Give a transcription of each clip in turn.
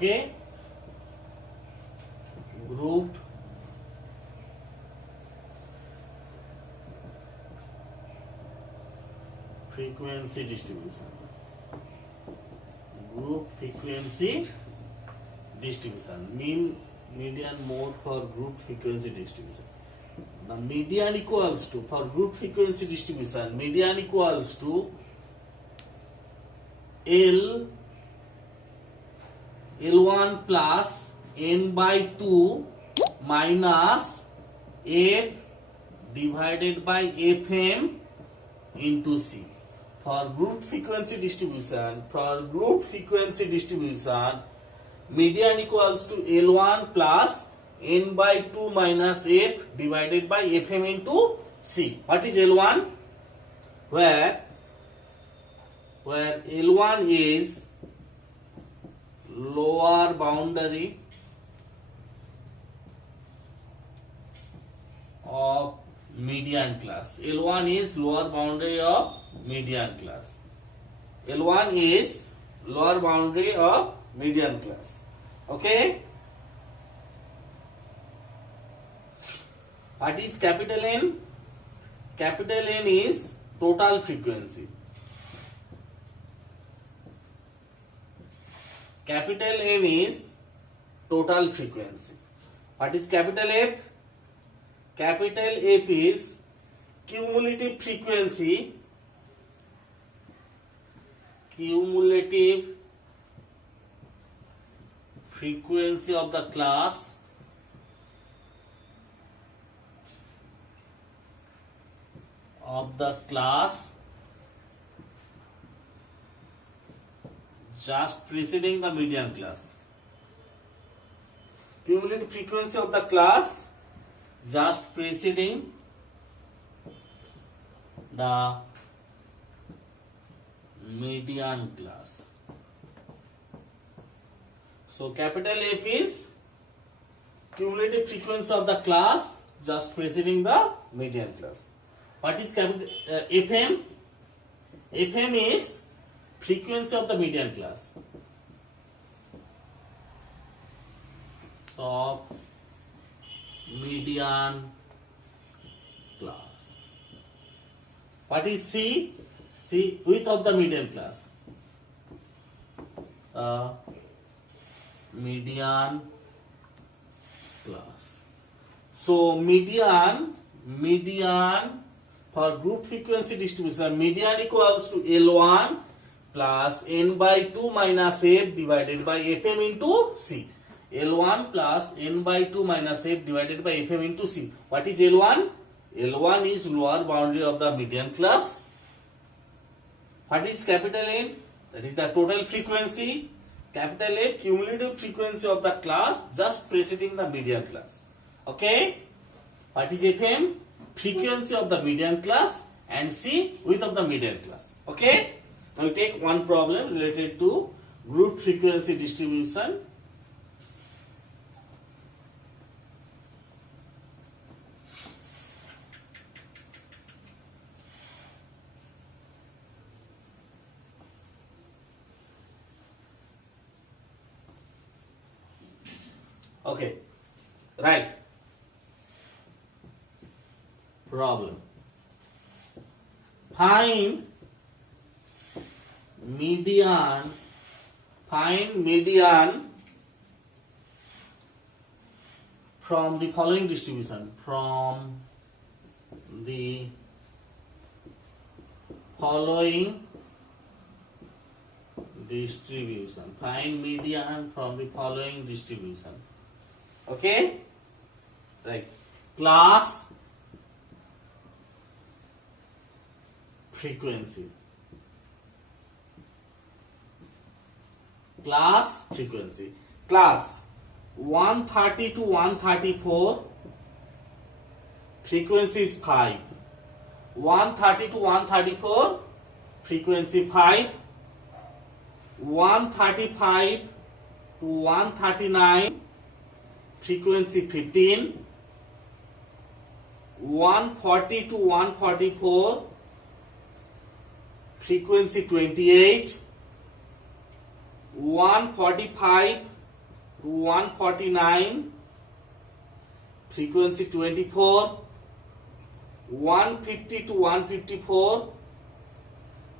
Okay, grouped frequency distribution. Group frequency distribution. Mean, median, mode for group frequency distribution. The median equals to, for group frequency distribution, median equals to L1 plus n by 2 minus F divided by Fm into C. For group frequency distribution, median equals to L1 plus n by 2 minus F divided by Fm into C. What is L1? Where L1 is lower boundary of median class. L1 is lower boundary of median class. L1 is lower boundary of median class. Okay? What is capital N? Capital N is total frequency. Capital N is total frequency. What is capital F? Capital F is cumulative frequency. Cumulative frequency of the class just preceding the median class. Cumulative frequency of the class just preceding the median class. So capital F is cumulative frequency of the class just preceding the median class. What is capital Fm? Fm is frequency of the median class. Of median class. What is C? C, width of the median class. Median class. So median for group frequency distribution, median equals to L1 plus n by 2 minus F divided by Fm into C. L1 plus n by 2 minus F divided by Fm into C. What is L1? L1 is lower boundary of the median class. What is capital N? That is the total frequency. Capital A, cumulative frequency of the class just preceding the median class. Okay? What is Fm? Frequency of the median class, and C, width of the median class. Okay? Now we take one problem related to group frequency distribution. Okay, right. Problem. Find median from the following distribution. From the following distribution. Find median from the following distribution. Okay? Right. Class frequency. Class frequency. Class 130 to 134. Frequency is 5. 130 to 134. Frequency 5. 135 to 139. Frequency 15. 140 to 144. Frequency 28. 145 to 149, frequency 24, 150 to 154,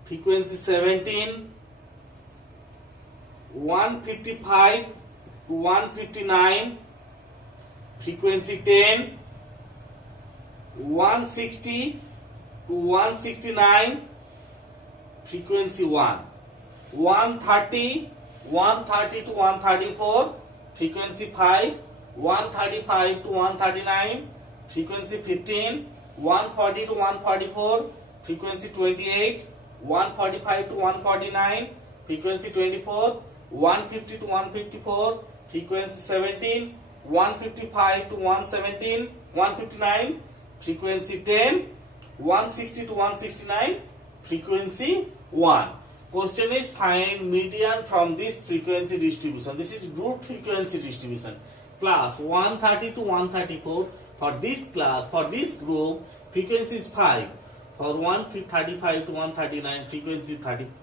frequency 17, 155 to 159, frequency 10, 160 to 169, frequency 1, 130 to 134, frequency 5, 135 to 139, frequency 15, 140 to 144, frequency 28, 145 to 149, frequency 24, 150 to 154, frequency 17, 155 to 117, 159, frequency 10, 160 to 169, frequency 1. Question is find median from this frequency distribution. This is group frequency distribution. Class 130 to 134. For this class, for this group, frequency is 5. For 135 to 139, frequency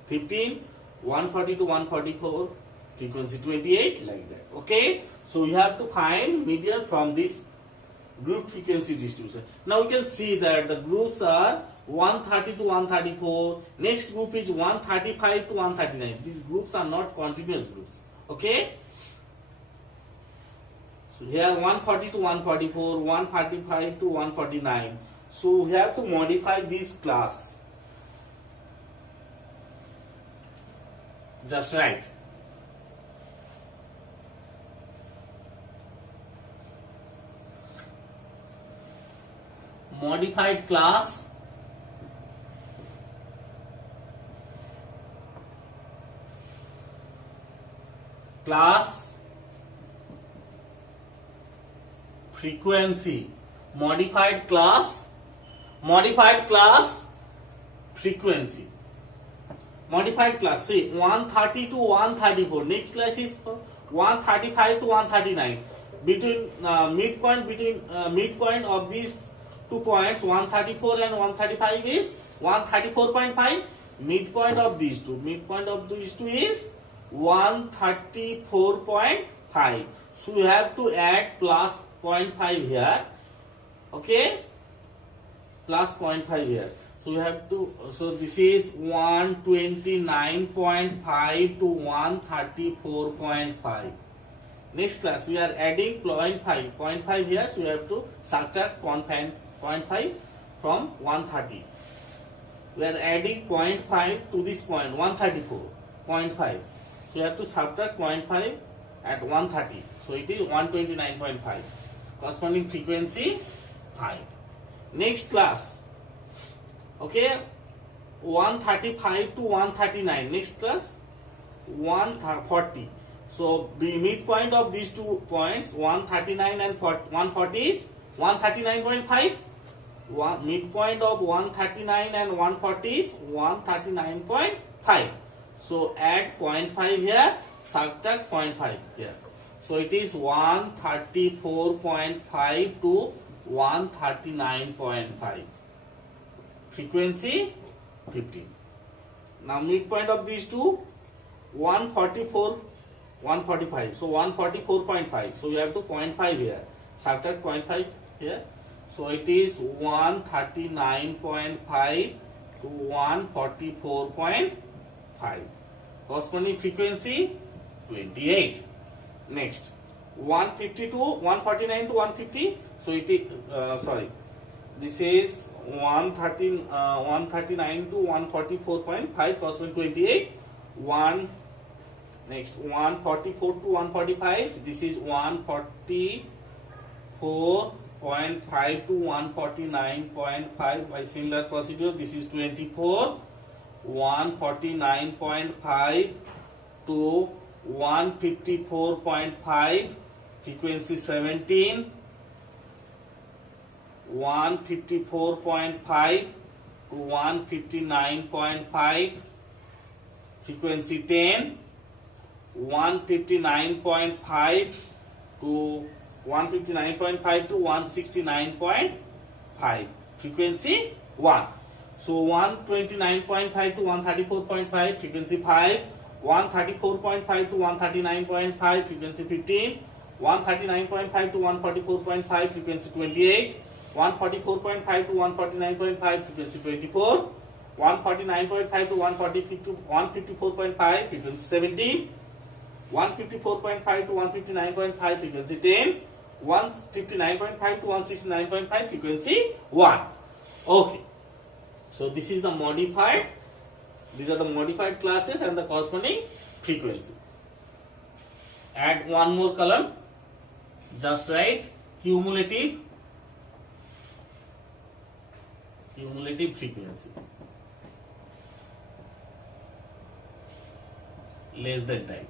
15. 140 to 144, frequency 28, like that. Okay. So you have to find median from this group frequency distribution. Now we can see that the groups are 130 to 134. Next group is 135 to 139. These groups are not continuous groups. Okay. So here 140 to 144, 145 to 149. So we have to modify this class. Just right. Modified class frequency, modified class frequency, modified class. See, 130 to 134. Next class is 135 to 139. Between midpoint of these 2 points, 134 and 135 is 134.5. Midpoint of these two is 134.5. So we have to add plus 0.5 here. Okay, plus 0.5 here. So you have to, so this is 129.5 to 134.5. Next class we are adding 0.5 here, so you have to subtract 0.5 from 130. We are adding 0.5 to this point, 134.5. So you have to subtract 0.5 at 130. So it is 129.5. Corresponding frequency 5. Next class. Okay, 135 to 139. Next class 140. So the midpoint of these 2 points, 139 and 140 is 139.5. Midpoint of 139 and 140 is 139.5. So add 0.5 here, subtract 0.5 here. So it is 134.5 to 139.5. Frequency 15. Now midpoint of these two, 144, 145. So 144.5. So you have to 0.5 here. Subtract 0.5 here. So it is 139.5 to 144.5. Corresponding frequency 28. Next, 150 to 149 to 150. So it is this is 139 to 144.5, corresponding 28. Next 144 to 145. This is 144.5 to 149.5 by similar procedure. This is 24. 149.5 to 154.5, frequency 17. 154.5 to 159.5, frequency 10. 159.5 to 169.5, frequency 1. So 129.5 to 134.5, frequency 5. 134.5 to 139.5, frequency 15. 139.5 to 144.5, frequency 28. 144.5 to 149.5, frequency 24. 149.5 to 154.5, frequency 17. 154.5 to 159.5, frequency 10. 159.5 to 169.5, frequency 1. Okay. So this is the modified. These are the modified classes and the corresponding frequency. Add one more column. Just write cumulative frequency less than type.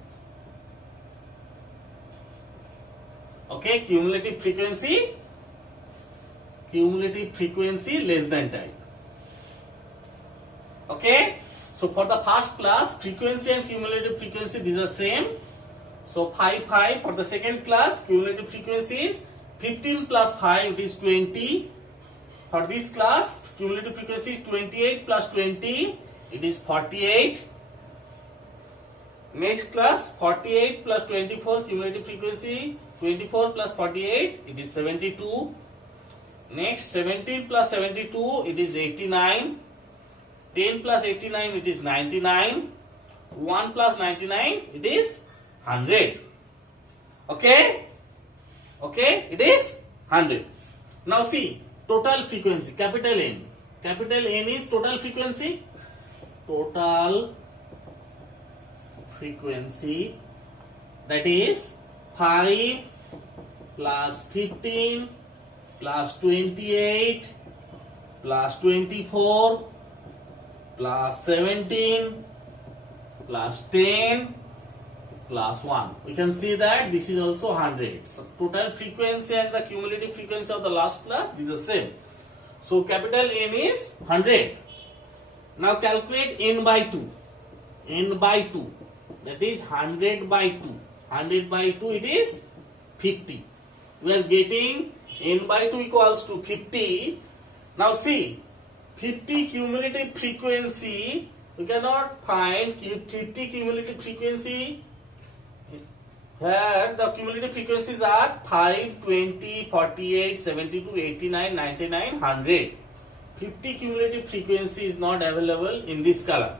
Okay, cumulative frequency less than type. Okay, so for the first class, frequency and cumulative frequency, these are same. So 5 for the second class, cumulative frequency is 15 plus 5, it is 20. For this class, cumulative frequency is 28 plus 20, it is 48. Next class, 48 plus 24, cumulative frequency 24 plus 48, it is 72. Next, 17 plus 72, it is 89. 10 plus 89, it is 99. 1 plus 99, it is 100. Okay, it is 100. Now see, total frequency, capital N. Capital N is total frequency. Total frequency, that is 5 plus 15 plus 28 plus 24 plus 17 plus 10 plus 1. We can see that this is also 100. So total frequency and the cumulative frequency of the last class, these are same. So capital N is 100. Now calculate N by 2. N by 2. That is 100 by 2. 100 by 2, it is 50. We are getting N by 2 equals to 50. Now see, 50 cumulative frequency, we cannot find 50 cumulative frequency. Here the cumulative frequencies are 5, 20, 48, 72, 89, 99, 100. 50 cumulative frequency is not available in this column.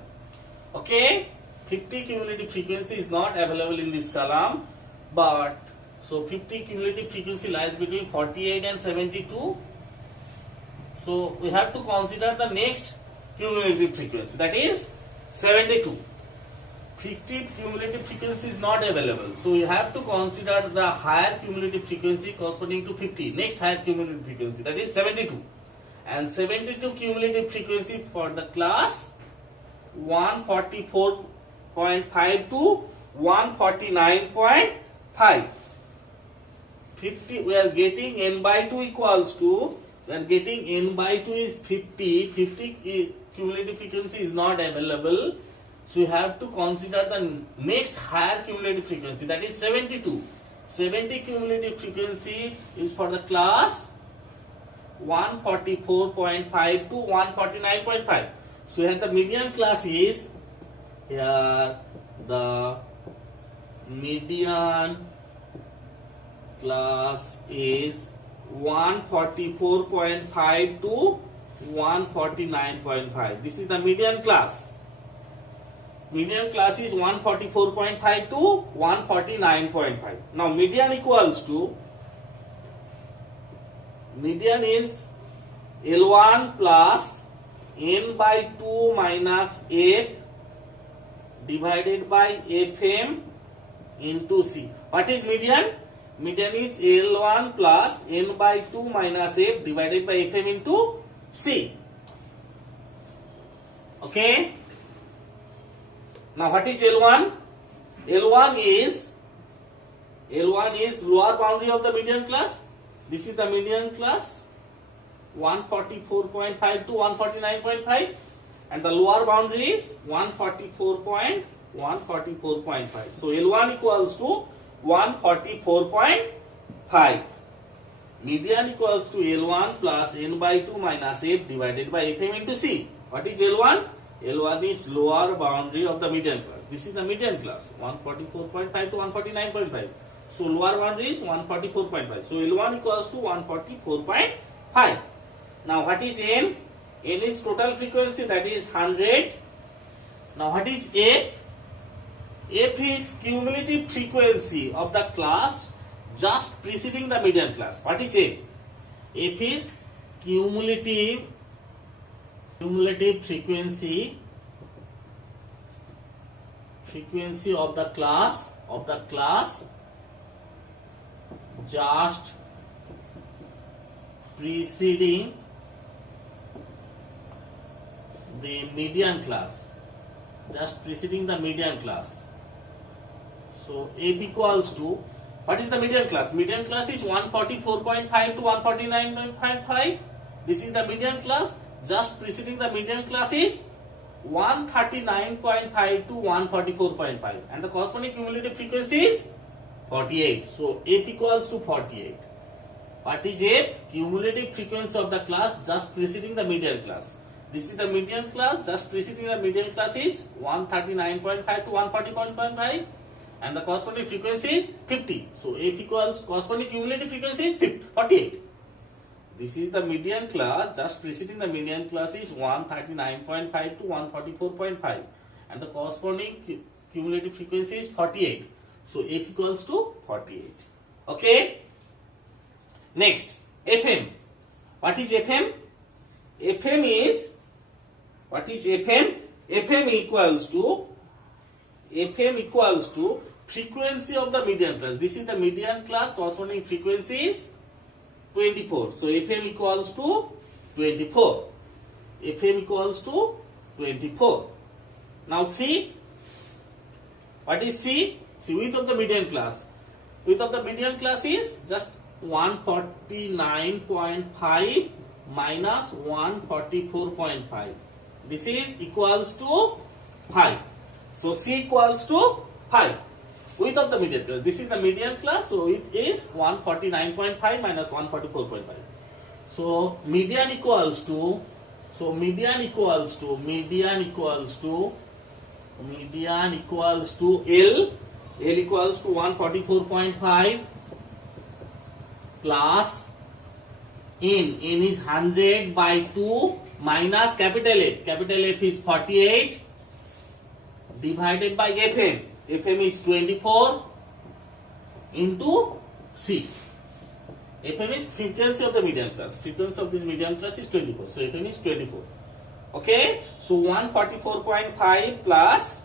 Okay, 50 cumulative frequency is not available in this column, but so 50 cumulative frequency lies between 48 and 72. So we have to consider the next cumulative frequency, that is 72. 50 cumulative frequency is not available, so you have to consider the higher cumulative frequency corresponding to 50. Next higher cumulative frequency, that is 72, and 72 cumulative frequency for the class 144.5 to 149.5. 50, we are getting N by 2 equals to, we are getting N by 2 is 50. 50 cumulative frequency is not available. So you have to consider the next higher cumulative frequency, that is 72. 70 cumulative frequency is for the class 144.5 to 149.5. So here the median class is, here the median class is 144.5 to 149.5. This is the median class. Median class is 144.5 to 149.5. Now median equals to, median is L1 plus N by 2 minus F divided by Fm into C. What is median? Median is L1 plus N by 2 minus F divided by Fm into C. Okay. Now what is L1? L1 is lower boundary of the median class. This is the median class 144.5 to 149.5, and the lower boundary is 144.5. So L1 equals to 144.5. Median equals to L1 plus N by 2 minus F divided by Fm into C. What is L1? L1 is lower boundary of the median class. This is the median class, 144.5 to 149.5. So lower boundary is 144.5. So L1 equals to 144.5. Now what is N? N is total frequency, that is 100. Now what is F? F is cumulative frequency of the class just preceding the median class. What is F? F is cumulative frequency of the class just preceding the median class. So F equals to, what is the median class? Median class is 144.5 to 149.5. This is the median class. Just preceding the median class is 139.5 to 144.5, and the corresponding cumulative frequency is 48. So F equals to 48. What is F? Cumulative frequency of the class just preceding the median class. This is the median class. Just preceding the median class is 139.5 to 140.5, and the corresponding frequency is 50. So F equals, corresponding cumulative frequency is 48. This is the median class. Just preceding the median class is 139.5 to 144.5, and the corresponding cumulative frequency is 48. So F equals to 48. Okay. Next, FM. What is FM? FM is, what is FM? FM equals to frequency of the median class. This is the median class. Corresponding frequency is 24. So FM equals to 24. FM equals to 24. Now C. What is C? C, width of the median class. Width of the median class is just 149.5 minus 144.5. This is equals to 5. So C equals to 5. Width of the median class. This is the median class. So it is 149.5 minus 144.5. So median equals to L. L equals to 144.5 plus N. N is 100 by 2 minus capital F. Capital F is 48 divided by FM. FM is 24 into C. FM is frequency of the median class. Frequency of this median class is 24. So FM is 24. Okay. So 144.5 plus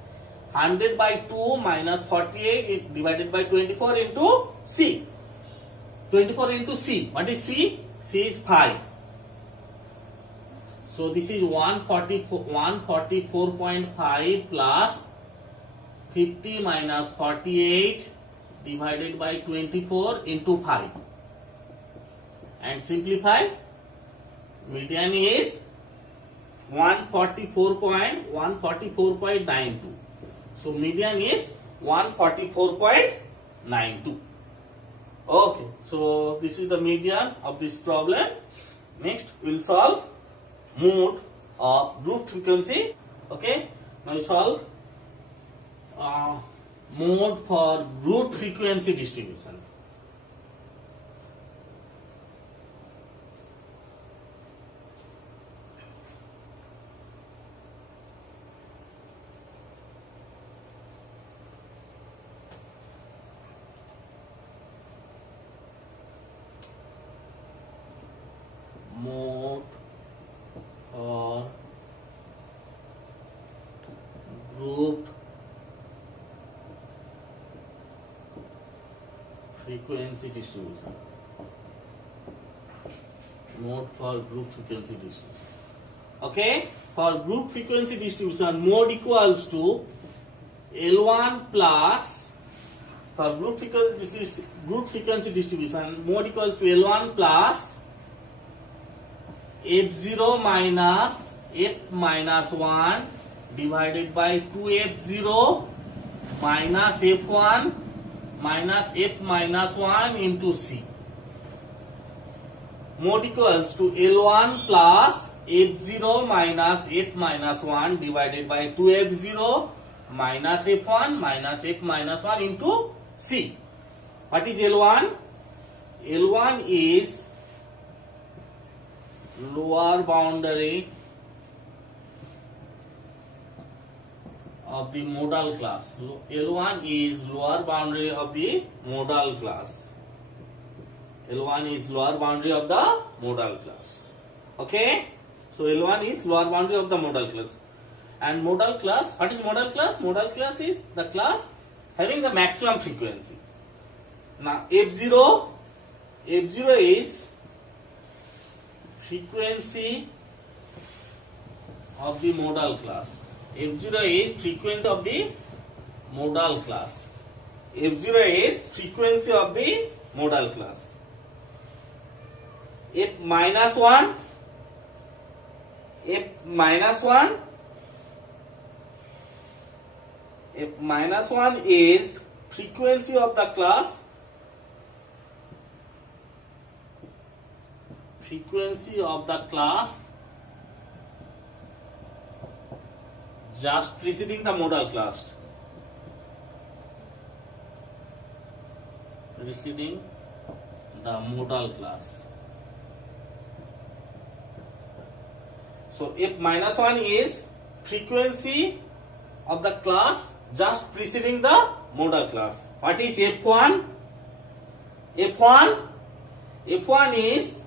100 by 2 minus 48 divided by 24 into C. 24 into C. What is C? C is 5. So this is 144.5 plus 50 minus 48 divided by 24 into 5. And simplify. Median is 144.92. So median is 144.92. Okay, so this is the median of this problem. Next, we will solve mode of group frequency. Okay, now we solve mode for group frequency distribution. Mode or group frequency distribution. Mode for group frequency distribution. Okay, for group frequency distribution, mode equals to L1 plus, for group frequency distribution, mode equals to L1 plus F0 minus F minus 1 divided by 2F0 minus F1 minus F minus 1 into C. mod equals to L1 plus F0 minus F minus 1 divided by 2F0 minus F1 minus F minus 1 into C. What is L1? L1 is lower boundary of the modal class. L1 is lower boundary of the modal class. L1 is lower boundary of the modal class. Okay? So L1 is lower boundary of the modal class. And modal class, what is modal class? Modal class is the class having the maximum frequency. Now F0 is frequency of the modal class. F0 is frequency of the modal class. F0 is frequency of the modal class. F minus 1 is frequency of the class just preceding the modal class. So F minus 1 is frequency of the class just preceding the modal class. What is F1? F1 is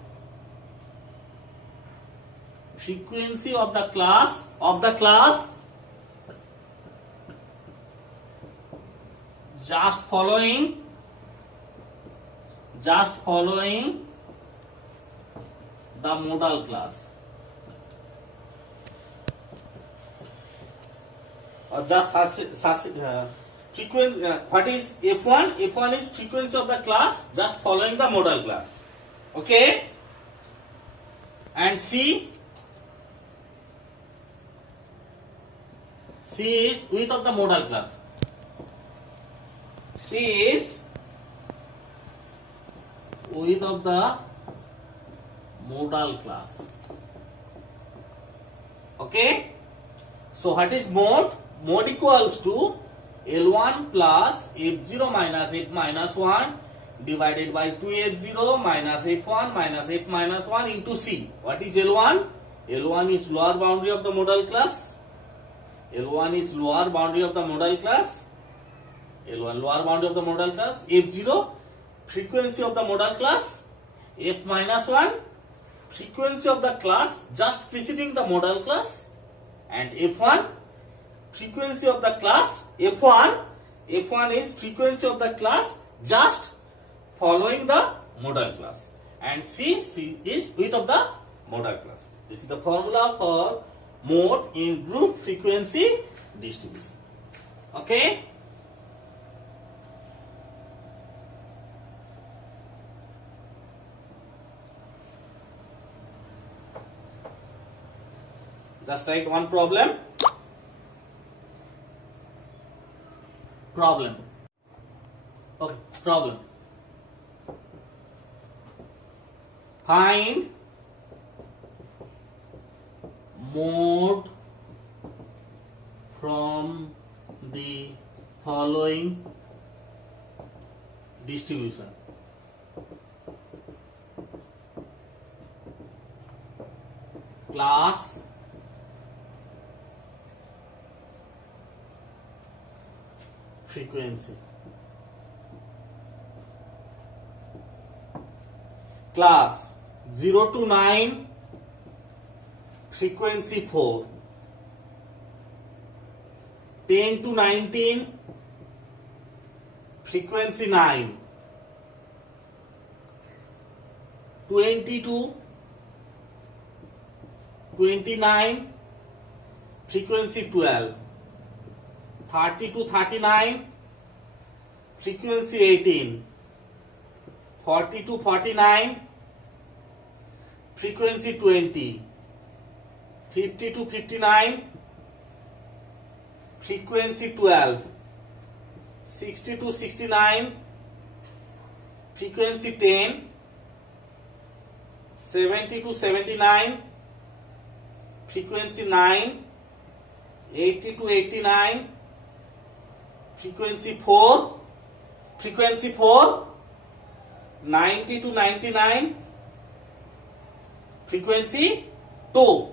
frequency of the class just following the modal class. Or just frequency. What is F1? F1 is frequency of the class just following the modal class. Okay? And C is width of the modal class. C is width of the modal class. Okay? So what is mod? Mod equals to L1 plus F0 minus F minus 1 divided by 2F0 minus F1 minus F minus 1 into C. What is L1? L1 is lower boundary of the modal class. L1 is lower boundary of the modal class. L1 lower boundary of the modal class. F0 frequency of the modal class. F minus 1 frequency of the class just preceding the modal class. And F1 frequency of the class. F1 is frequency of the class just following the modal class. And C is width of the modal class. This is the formula for mode in group frequency distribution. Okay? Just write one problem. Okay, problem. Find mode from the following distribution. Class, frequency. Class 0 to 9, frequency 4. 10 to 19, frequency 9. 20 to 29, frequency 12. 30 to 39, frequency 18. 40 to 49, frequency 20. 50 to 59, frequency 12. 60 to 69, frequency 10. 70 to 79, frequency 9, 80 to 89, frequency 4, 90 to 99, frequency 2.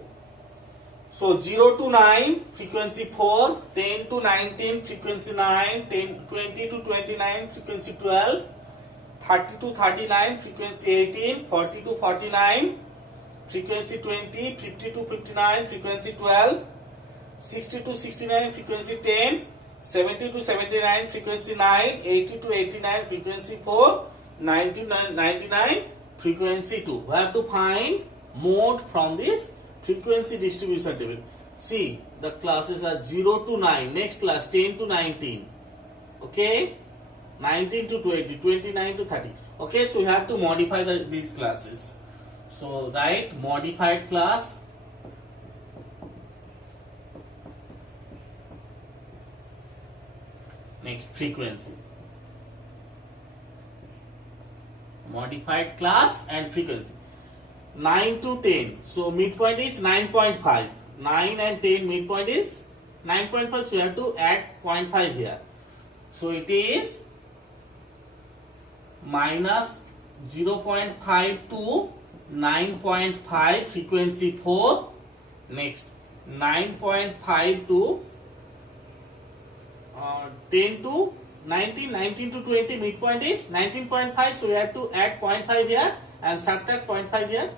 So 0 to 9, frequency 4, 10 to 19, frequency 9, 20 to 29, frequency 12, 30 to 39, frequency 18, 40 to 49, frequency 20, 50 to 59, frequency 12, 60 to 69, frequency 10, 70 to 79, frequency 9, 80 to 89, frequency 4, 90 to 99, frequency 2. We have to find mode from this frequency distribution table. See, the classes are 0 to 9, next class 10 to 19, okay, 19 to 20, 29 to 30. Okay, so you have to modify these classes. So write modified class, next frequency, modified class and frequency. 9 to 10, so midpoint is 9.5, 9 and 10 midpoint is 9.5, so you have to add 0.5 here. So it is minus 0.5 to 9.5, frequency 4, next 9.5 to 10 to 19, 19 to 20, midpoint is 19.5, so we have to add 0.5 here and subtract 0.5 here.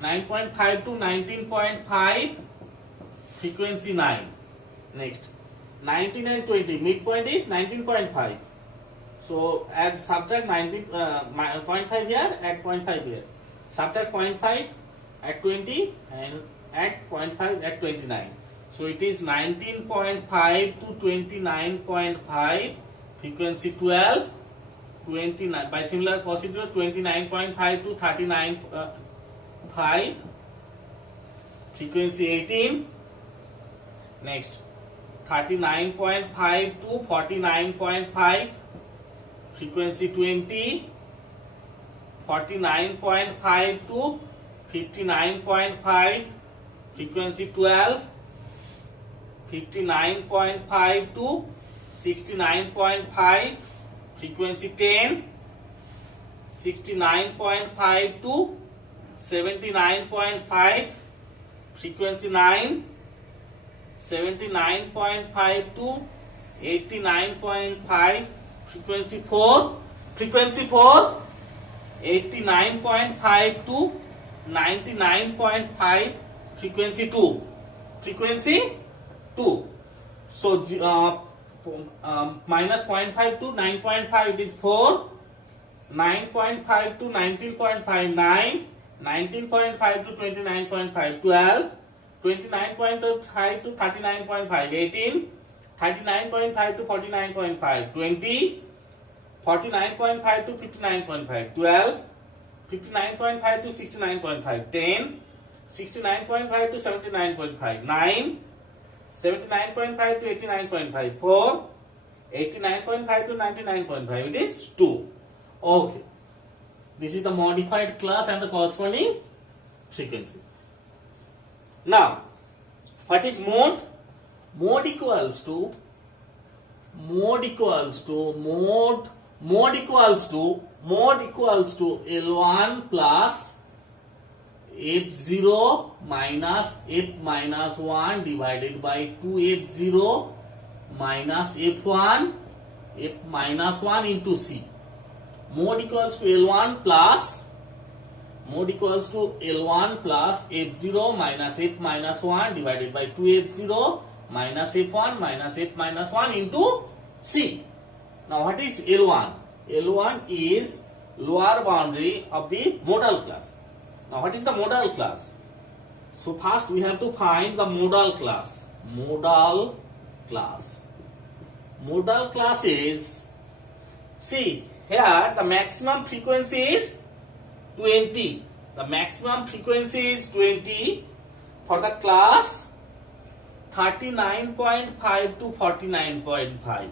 9.5 to 19.5, frequency 9. Next 19 and 20, midpoint is 19.5, so add subtract 0.5 here, add 0.5 here, subtract 0.5 at 20 and add 0.5 at 29, so it is 19.5 to 29.5, frequency 12, 29 by similar procedure 29.5 to 39.5, frequency 18, next 39.5 to 49.5, frequency 20, 49.5 to 59.5, frequency 12, 59.5 to 69.5, frequency 10, 69.5 to 79.5, frequency 9, 79.5 to 89.5, frequency 4, 89.5 to 99.5, frequency 2, so minus 0.5 to 9.5, it is 4, 9.5 to 19.5, 9, 19.5 to 29.5, 12, 29.5 to 39.5, 18, 39.5 to 49.5, 20, 49.5 to 59.5, 12, 59.5 to 69.5, 10, 69.5 to 79.5, 9, 79.5 to 89.5, 4, 89.5 to 99.5, it is 2. Okay, this is the modified class and the corresponding frequency. Now, what is mode? Mode equals to L1 plus F0 minus F minus 1 divided by 2F0 minus F1 F minus 1 into C. Mode equals to L1 plus F0 minus F minus 1 divided by 2F0 minus F1 minus F minus 1 into C. Now what is L1? L1 is lower boundary of the modal class. Now what is the modal class? So first we have to find the modal class. Modal class is, see here the maximum frequency is 20. The maximum frequency is 20 for the class 39.5 to 49.5.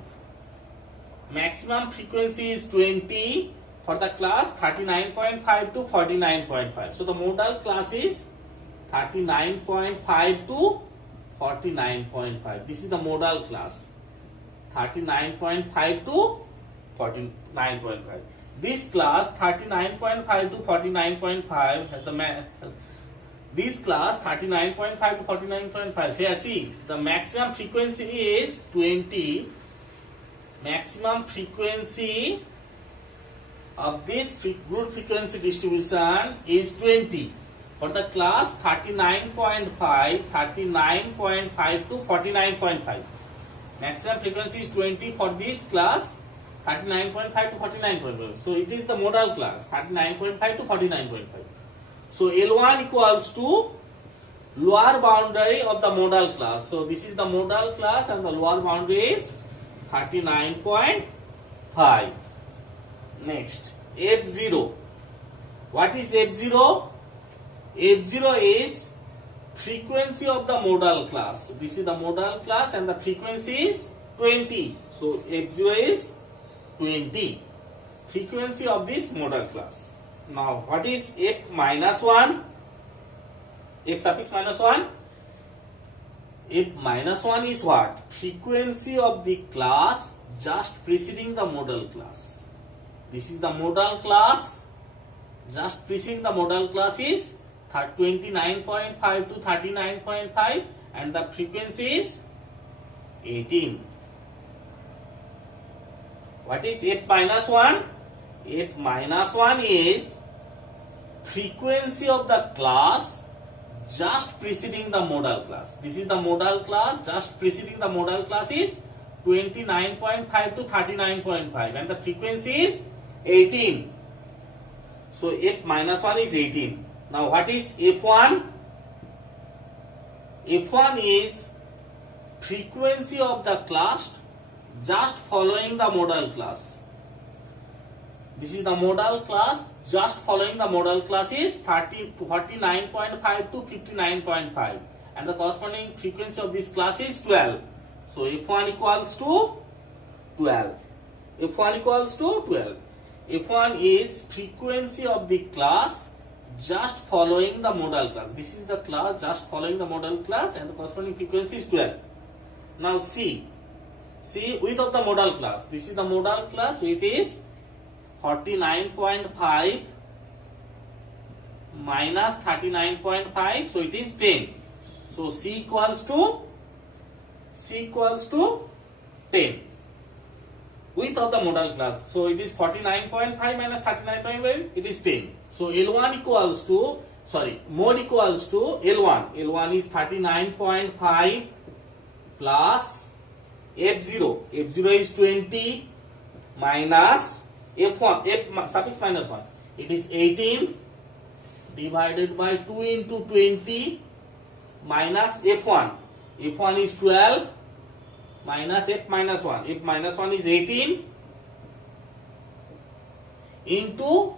Maximum frequency is 20 for the class 39.5 to 49.5. So the modal class is 39.5 to 49.5. This is the modal class. 39.5 to 49.5. This class 39.5 to 49.5 has this class 39.5 to 49.5. Here see, the maximum frequency is 20. Maximum frequency of this group frequency distribution is 20 for the class 39.5 to 49.5. Maximum frequency is 20 for this class 39.5 to 49.5. So it is the modal class 39.5 to 49.5. So L1 equals to lower boundary of the modal class. So this is the modal class and the lower boundary is 39.5. Next, F0. What is F0? F0 is frequency of the modal class. This is the modal class and the frequency is 20. So F0 is 20. Frequency of this modal class. Now what is F minus 1? F suffix minus 1? F minus 1 is what? Frequency of the class just preceding the modal class. This is the modal class. Just preceding the modal class is 29.5 to 39.5 and the frequency is 18. What is F minus 1? F minus 1 is frequency of the class just preceding the modal class. This is the modal class. Just preceding the modal class is 29.5 to 39.5 and the frequency is 18. So F minus 1 is 18. Now what is F1? F1 is frequency of the class just following the modal class. This is the modal class. Just following the modal class is 49.5 to 59.5 and the corresponding frequency of this class is 12. So F1 equals to 12. F1 equals to 12. F1 is frequency of the class just following the modal class. This is the class just following the modal class and the corresponding frequency is 12. Now see width of the modal class. This is the modal class. Width is 49.5 minus 39.5, so it is 10. So C equals to 10. Width of the modal class. So it is 49.5 minus 39.5, it is 10. So L1 equals to, mode equals to L1. L1 is 39.5 plus F0. F0 is 20 minus F1, F suffix minus 1. It is 18 divided by 2 into 20 minus F1. F1 is 12 minus F minus 1. F minus 1 is 18 into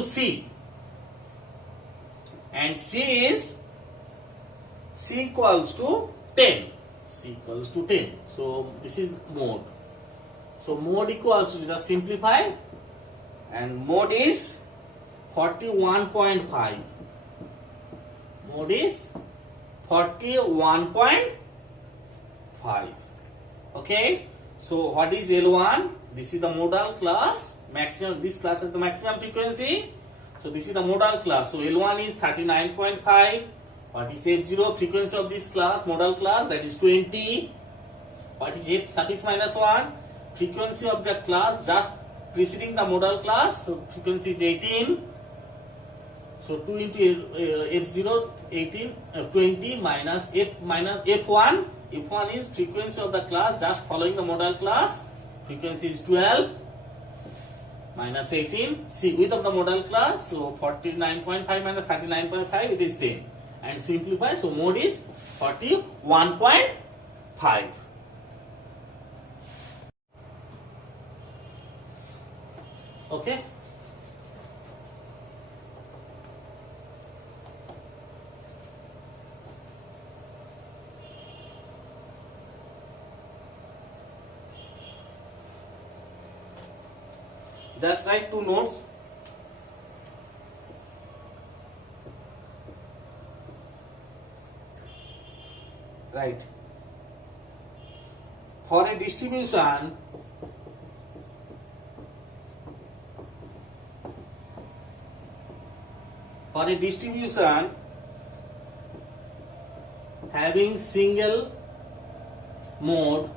C. And C equals to 10. C equals to 10. So this is mode. So mode equals to, just simplify, and mode is 41.5. Mode is 41.5. Okay. So what is L1? This is the modal class. Maximum. This class has the maximum frequency. So this is the modal class. So L1 is 39.5. What is F0? Frequency of this class, modal class, that is 20. What is F suffix minus 1? Frequency of the class just preceding the modal class. So frequency is 18. So 2 into F0, 18, 20 minus F1. F1 is frequency of the class just following the modal class. Frequency is 12 minus 18. See, width of the modal class. So 49.5 minus 39.5, it is 10. And simplify. So mode is 41.5. Okay. Just write two notes. Right. For a distribution having single mode,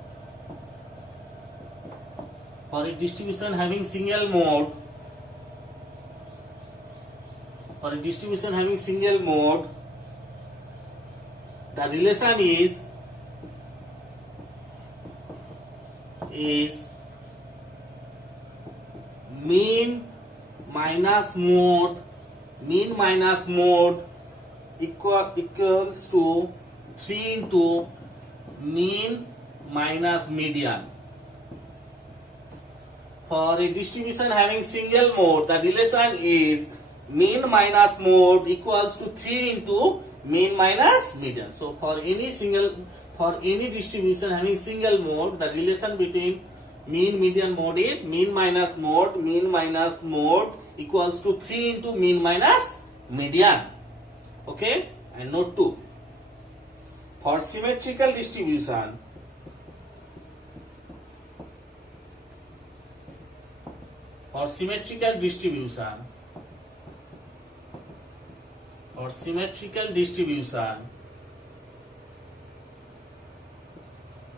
the relation is mean minus mode equals to 3 into mean minus median. For a distribution having single mode, the relation is mean minus mode equals to 3 into mean minus median. So for any distribution having single mode, the relation between mean median mode is mean minus mode equals to 3 into mean minus median. Okay, and note 2. For symmetrical distribution,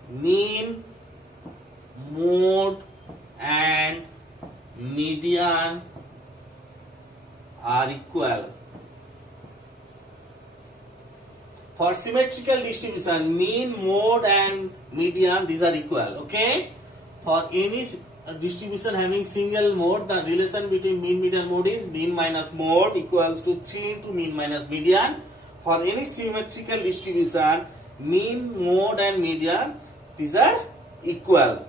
mean, mode and median are equal. For symmetrical distribution, mean, mode and median, these are equal. Okay. For any distribution having single mode, the relation between mean, median, mode is mean minus mode equals to 3 into mean minus median. For any symmetrical distribution, mean, mode and median, these are equal.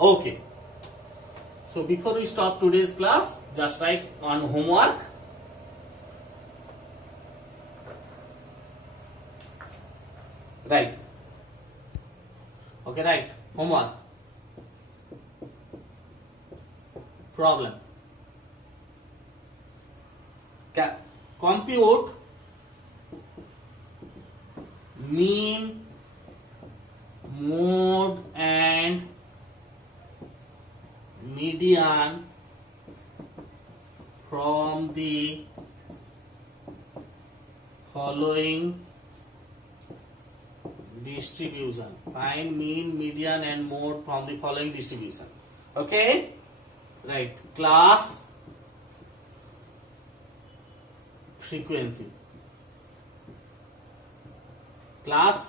Okay. So before we stop today's class, just write on homework. Right. Okay, right. Homework. Problem. Compute mean, mode and median from the following distribution. Find mean, median and mode from the following distribution. Okay? Right. Class frequency. Class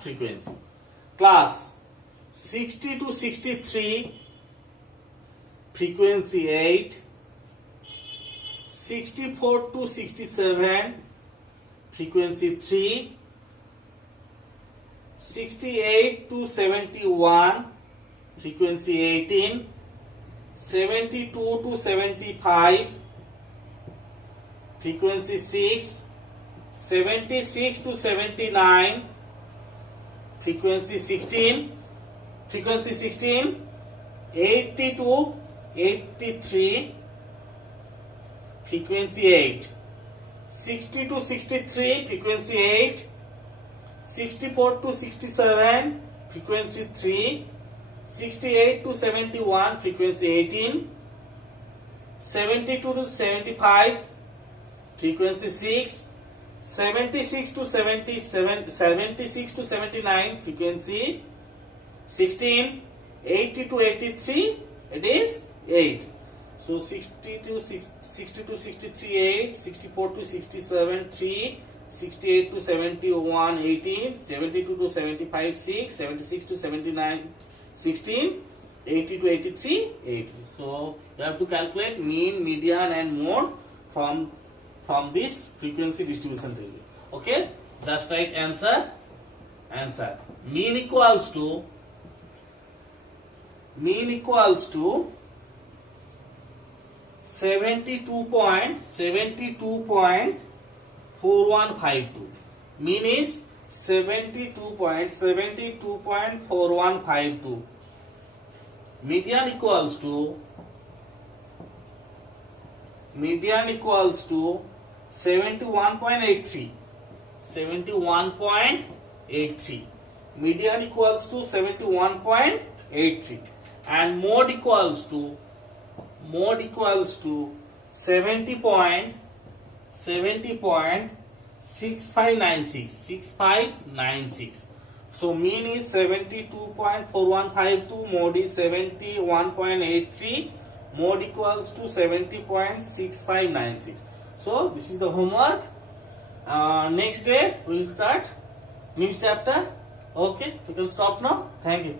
60 to 63, frequency 8. 64 to 67, frequency 3. 68 to 71, frequency 18. 72 to 75, frequency 6. 76 to 79, frequency 16. 80 to 83, frequency 8. 60 to 63, frequency 8. 64 to 67, frequency 3. 68 to 71, frequency 18. 72 to 75, frequency 6. 76 to 79, frequency 16. 80 to 83, it is 8. So 60 to 63, 8. 64 to 67, 3. 68 to 71, 18. 72 to 75, 6. 76 to 79, 16. 80 to 83, 8. So you have to calculate mean, median and mode from this frequency distribution table. Okay, just write answer. Mean equals to 72.4152. Mean is 72.4152. Median equals to median equals to 71.83. 71.83. Median equals to 71.83 and mode equals to 70.6596. So mean is 72.4152, mode is 71.83, mode equals to 70.6596. So this is the homework. Next day we will start new chapter. Okay, we can stop now. Thank you.